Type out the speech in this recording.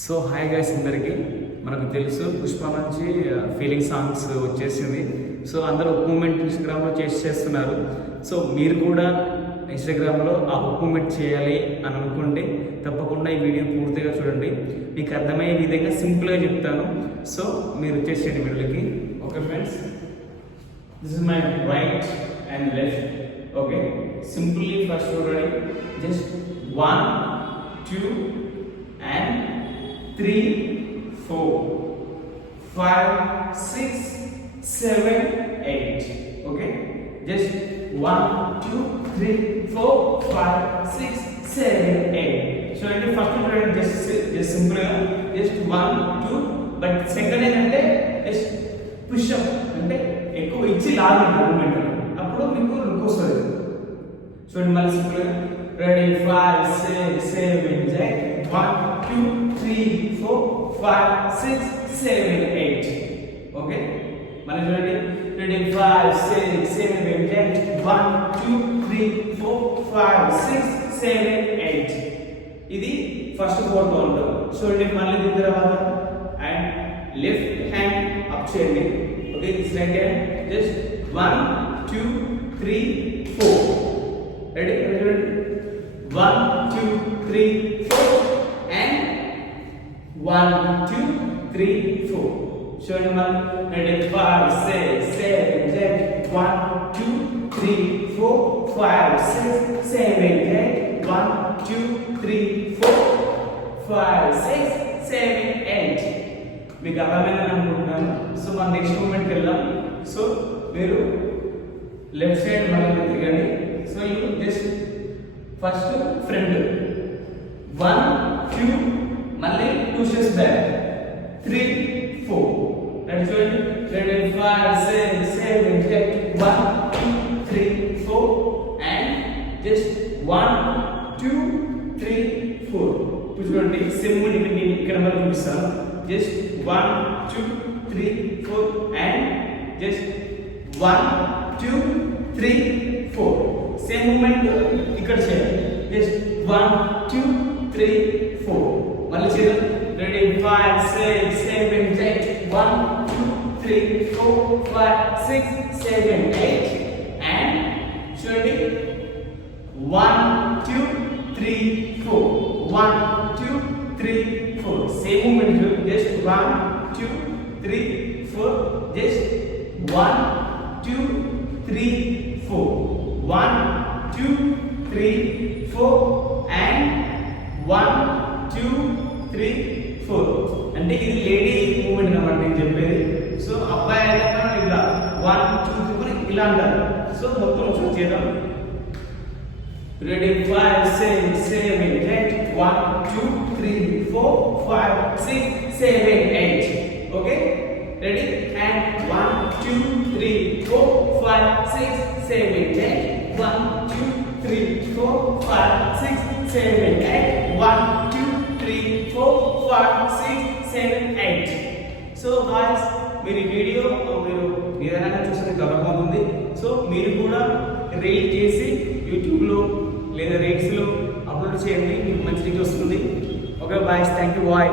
So hi guys అందరికీ మనకు తెలుసు పుష్ప నుంచి ఫీలింగ్ సాంగ్స్ వచ్చేసింది. సో అందరూ హుక్ మూమెంట్ ఇన్స్టాగ్రామ్లో చేస్తున్నారు. సో మీరు కూడా ఇన్స్టాగ్రామ్లో ఆ హుక్ మూమెంట్ చేయాలి అని అనుకుంటే తప్పకుండా ఈ వీడియో పూర్తిగా చూడండి. మీకు అర్థమయ్యే విధంగా సింపుల్గా చెప్తాను. సో మీరు వచ్చేసేయండి వీడియోకి. Okay friends, this is my right and left. Okay, simply first చూడండి. Just 1 2 and 3 4 5 6 7 8. Okay, just 1 2 3 4 5 6 7 8. So in the first one just simple just 1 2, but second ఏంటంటే just push up అంటే ఎక్కువ ఇచ్చి లాగండి మూమెంట్, అప్పుడు మీకు లుక్ వస్తుంది. చూడండి మళ్ళీ సింపుల్ గా రెడీ 5 6 7 8 1 2 3 4 5 6 7 8. ఓకే, మళ్ళీ చూడండి రెడీ 5 6 7 8 1 2 3 4 5 6 7 8. ఇది ఫస్ట్ 4 కౌంట్. చూడండి మళ్ళీ దీని తర్వాత అండ్ లెఫ్ట్ హ్యాండ్ అప్ చేయండి. Okay, this right hand just 1 2 3 4. Ready, చూడండి 1 2 3 4 and 1 2 3 4. చూడండి మళ్ళీ రెడీ 5 6 7 8 1 2 3 4 5 6 7 8 1 2 3 4 5 6 7 8. మీకు అర్థమైందని అనుకుంటున్నాను. సో మన నెక్స్ట్ మూమెంట్కి వెళ్దాం. సో మీరు లెఫ్ట్ సైడ్ మళ్ళీ తిరగండి. So you just first front 1 2 మళ్ళీ 2 స్టెప్స్ బ్యాక్ 3 4. రైట్, చూడండి రెడీ 5 6 7 8 1 2 3 4 అండ్ జస్ట్ 1 2 3 4. ఇప్పుడు చూడండి సింపుల్ ఇక్కడ మళ్ళీ చూపిస్తాను. Just 1 2 3 4 and just 1 2 3 4. Same movement ఇక్కడ చేయాలి. జస్ట్ 1 2 3 4. మళ్ళీ చేద్దాం. రెడీ 5 6 7 8 1 2 3 4 5 6 7 8 అండ్ చూడండి 1 2 3 4 1 2 3 4. Same movement just 1 2 3 4 just 1 2 3 4 1 2 3 4 and 1 2 3 4. అంటే ఇది లేడీ మూమెంట్ అన్నమాట నేను చెప్పేది. సో అబ్బాయి అయితే మనం ఇలా 1 2 3 ఇలా అంటారు. సో మొత్తం చూసి చేద్దాం. Ready 5 6 7 8 1 2 3 4 5 6 7 8. Okay, ready and 1 2 3 4 5 6 7 8 1 2 3 4 5 6 7 8 1 2 3 4 5 6 7 8. So guys, మీరు ఈ వీడియో మీరు ఏదైనా చూస్తే గర్వమవుతుంది. సో మీరు కూడా రీల్ చేసి యూట్యూబ్లో లేదా రీల్స్లో అప్లోడ్ చేయండి, మీకు మంచి రీచ్ వస్తుంది. Okay boys, thank you bye.